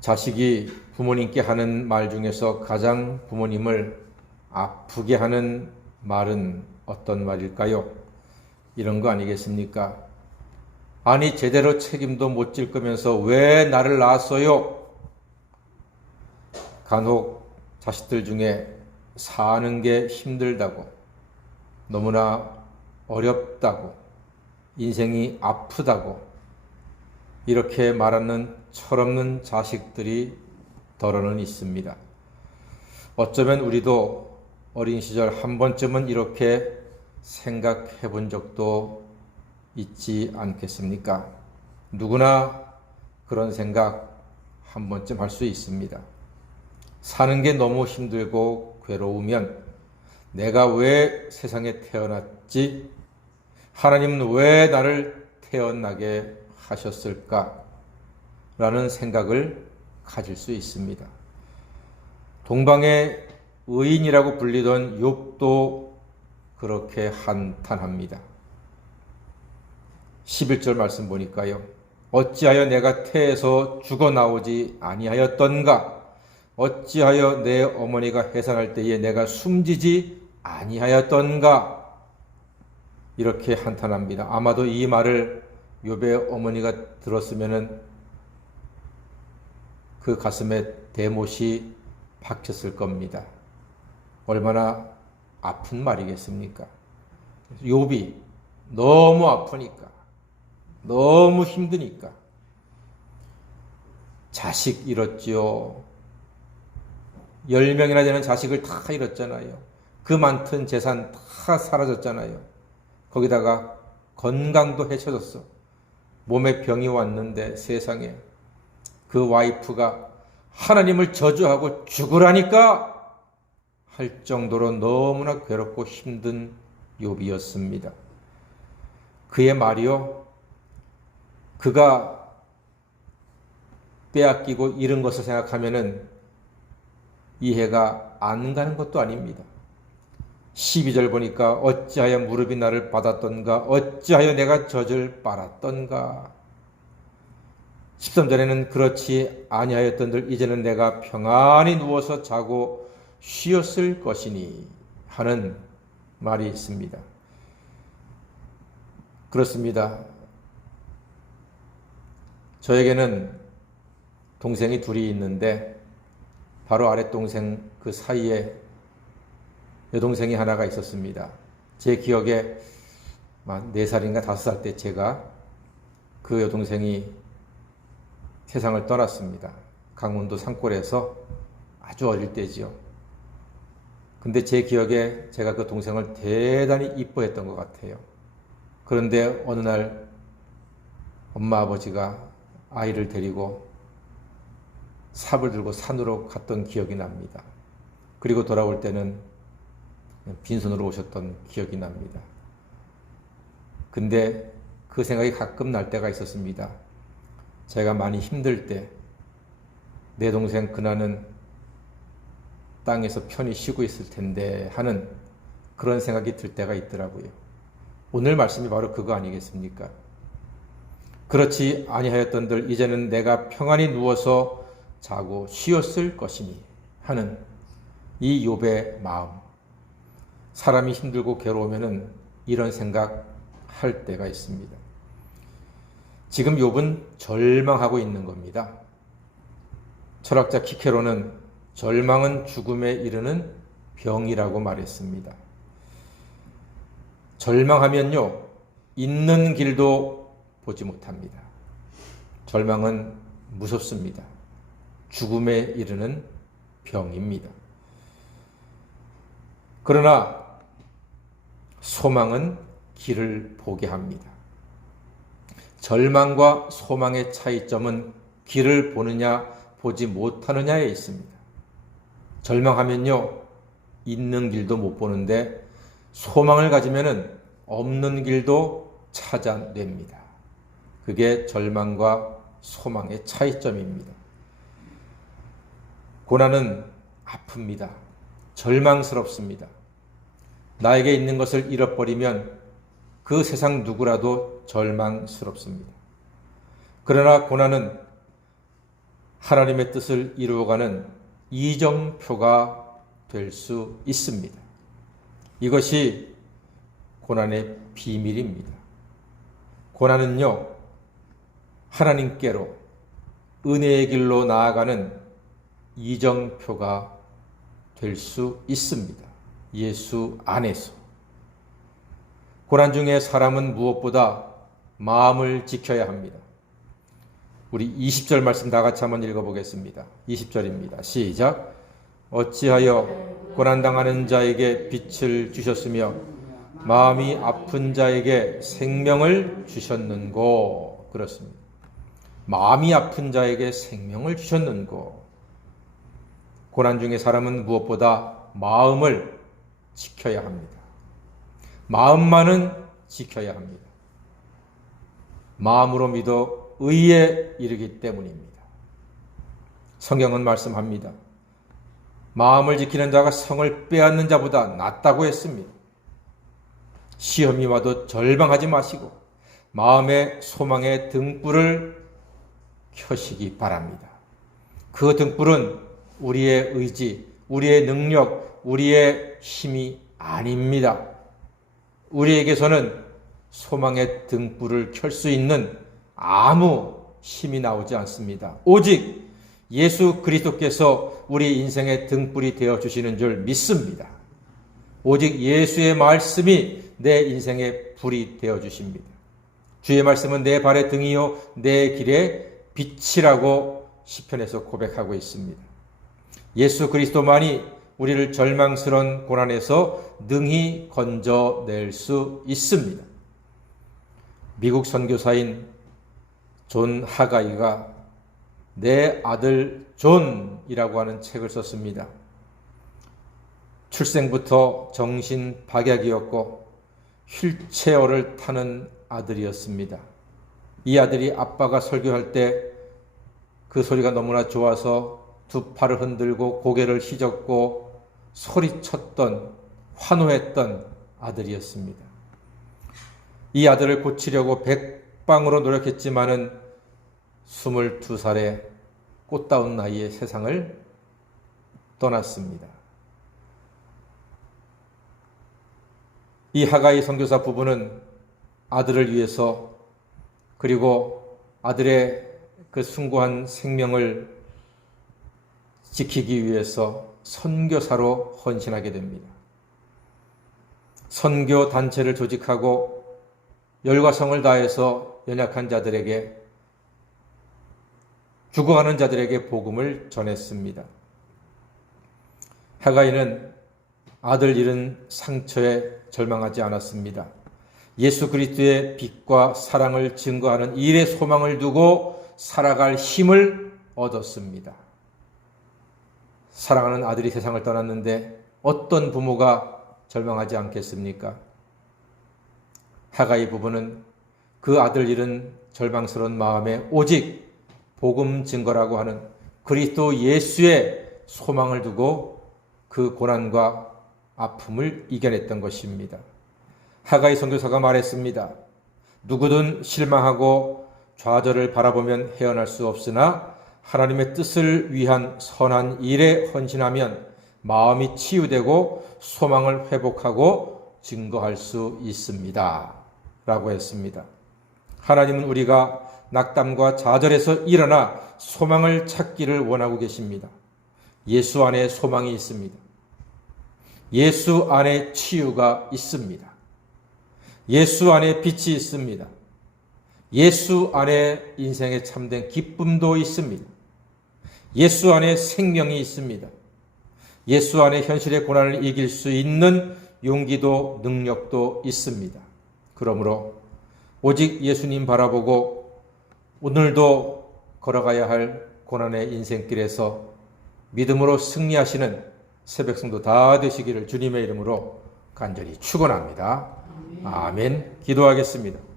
자식이 부모님께 하는 말 중에서 가장 부모님을 아프게 하는 말은 어떤 말일까요? 이런 거 아니겠습니까? 아니, 제대로 책임도 못 질 거면서 왜 나를 낳았어요? 간혹 자식들 중에 사는 게 힘들다고, 너무나 어렵다고, 인생이 아프다고 이렇게 말하는 철없는 자식들이 더러는 있습니다. 어쩌면 우리도 어린 시절 한 번쯤은 이렇게 생각해 본 적도 있지 않겠습니까? 누구나 그런 생각 한 번쯤 할 수 있습니다. 사는 게 너무 힘들고 괴로우면 내가 왜 세상에 태어났지? 하나님은 왜 나를 태어나게 하셨을까? 라는 생각을 가질 수 있습니다. 동방의 의인이라고 불리던 욥도 그렇게 한탄합니다. 11절 말씀 보니까요. 어찌하여 내가 태에서 죽어나오지 아니하였던가? 어찌하여 내 어머니가 해산할 때에 내가 숨지지 아니하였던가? 이렇게 한탄합니다. 아마도 이 말을 욥의 어머니가 들었으면은 그 가슴에 대못이 박혔을 겁니다. 얼마나 아픈 말이겠습니까? 욥이 너무 아프니까, 너무 힘드니까 자식 잃었지요. 10명이나 되는 자식을 다 잃었잖아요. 그 많던 재산 다 사라졌잖아요. 거기다가 건강도 해쳐졌어. 몸에 병이 왔는데 세상에 그 와이프가 하나님을 저주하고 죽으라니까 할 정도로 너무나 괴롭고 힘든 욥이었습니다. 그의 말이요, 그가 빼앗기고 잃은 것을 생각하면은 이해가 안 가는 것도 아닙니다. 12절 보니까 어찌하여 무릎이 나를 받았던가, 어찌하여 내가 젖을 빨았던가. 13절에는 그렇지 아니하였던들 이제는 내가 평안히 누워서 자고 쉬었을 것이니 하는 말이 있습니다. 그렇습니다. 저에게는 동생이 둘이 있는데 바로 아랫동생 그 사이에 여동생이 하나가 있었습니다. 제 기억에 4살인가 5살 때 제가 그 여동생이 세상을 떠났습니다. 강원도 산골에서 아주 어릴 때지요. 근데 제 기억에 제가 그 동생을 대단히 이뻐했던 것 같아요. 그런데 어느 날 엄마 아버지가 아이를 데리고 삽을 들고 산으로 갔던 기억이 납니다. 그리고 돌아올 때는 빈손으로 오셨던 기억이 납니다. 근데 그 생각이 가끔 날 때가 있었습니다. 제가 많이 힘들 때 내 동생 그나는 땅에서 편히 쉬고 있을 텐데 하는 그런 생각이 들 때가 있더라고요. 오늘 말씀이 바로 그거 아니겠습니까? 그렇지 아니하였던들 이제는 내가 평안히 누워서 자고 쉬었을 것이니 하는 이 욥의 마음. 사람이 힘들고 괴로우면은 이런 생각 할 때가 있습니다. 지금 욥은 절망하고 있는 겁니다. 철학자 키케로는 절망은 죽음에 이르는 병이라고 말했습니다. 절망하면요, 있는 길도 보지 못합니다. 절망은 무섭습니다. 죽음에 이르는 병입니다. 그러나 소망은 길을 보게 합니다. 절망과 소망의 차이점은 길을 보느냐 보지 못하느냐에 있습니다. 절망하면요, 있는 길도 못 보는데 소망을 가지면은 없는 길도 찾아냅니다. 그게 절망과 소망의 차이점입니다. 고난은 아픕니다. 절망스럽습니다. 나에게 있는 것을 잃어버리면 그 세상 누구라도 절망스럽습니다. 그러나 고난은 하나님의 뜻을 이루어가는 이정표가 될 수 있습니다. 이것이 고난의 비밀입니다. 고난은요, 하나님께로 은혜의 길로 나아가는 이정표가 될 수 있습니다. 예수 안에서. 고난 중에 사람은 무엇보다 마음을 지켜야 합니다. 우리 20절 말씀 다 같이 한번 읽어보겠습니다. 20절입니다. 시작. 어찌하여 고난당하는 자에게 빛을 주셨으며 마음이 아픈 자에게 생명을 주셨는고. 그렇습니다. 마음이 아픈 자에게 생명을 주셨는고. 고난 중에 사람은 무엇보다 마음을 지켜야 합니다. 마음만은 지켜야 합니다. 마음으로 믿어 의에 이르기 때문입니다. 성경은 말씀합니다. 마음을 지키는 자가 성을 빼앗는 자보다 낫다고 했습니다. 시험이 와도 절망하지 마시고 마음의 소망의 등불을 켜시기 바랍니다. 그 등불은 우리의 의지, 우리의 능력, 우리의 힘이 아닙니다. 우리에게서는 소망의 등불을 켤 수 있는 아무 힘이 나오지 않습니다. 오직 예수 그리스도께서 우리 인생의 등불이 되어주시는 줄 믿습니다. 오직 예수의 말씀이 내 인생의 불이 되어주십니다. 주의 말씀은 내 발의 등이요 내 길의 빛이라고 시편에서 고백하고 있습니다. 예수 그리스도만이 우리를 절망스러운 고난에서 능히 건져낼 수 있습니다. 미국 선교사인 존 하가이가 내 아들 존이라고 하는 책을 썼습니다. 출생부터 정신 박약이었고 휠체어를 타는 아들이었습니다. 이 아들이 아빠가 설교할 때 그 소리가 너무나 좋아서 두 팔을 흔들고 고개를 휘젓고 소리쳤던, 환호했던 아들이었습니다. 이 아들을 고치려고 백방으로 노력했지만은 22살에 꽃다운 나이에 세상을 떠났습니다. 이 하가이 선교사 부부는 아들을 위해서 그리고 아들의 그 숭고한 생명을 지키기 위해서 선교사로 헌신하게 됩니다. 선교 단체를 조직하고 열과 성을 다해서 연약한 자들에게, 죽어가는 자들에게 복음을 전했습니다. 하가이는 아들 잃은 상처에 절망하지 않았습니다. 예수 그리스도의 빛과 사랑을 증거하는 일의 소망을 두고 살아갈 힘을 얻었습니다. 사랑하는 아들이 세상을 떠났는데 어떤 부모가 절망하지 않겠습니까? 하가이 부부는 그 아들 잃은 절망스러운 마음에 오직 복음 증거라고 하는 그리스도 예수의 소망을 두고 그 고난과 아픔을 이겨냈던 것입니다. 하가이 선교사가 말했습니다. 누구든 실망하고 좌절을 바라보면 헤어날 수 없으나 하나님의 뜻을 위한 선한 일에 헌신하면 마음이 치유되고 소망을 회복하고 증거할 수 있습니다. 라고 했습니다. 하나님은 우리가 낙담과 좌절에서 일어나 소망을 찾기를 원하고 계십니다. 예수 안에 소망이 있습니다. 예수 안에 치유가 있습니다. 예수 안에 빛이 있습니다. 예수 안에 인생의 참된 기쁨도 있습니다. 예수 안에 생명이 있습니다. 예수 안에 현실의 고난을 이길 수 있는 용기도 능력도 있습니다. 그러므로 오직 예수님 바라보고 오늘도 걸어가야 할 고난의 인생길에서 믿음으로 승리하시는 새벽 성도 다 되시기를 주님의 이름으로 간절히 축원합니다. 아멘. 기도하겠습니다.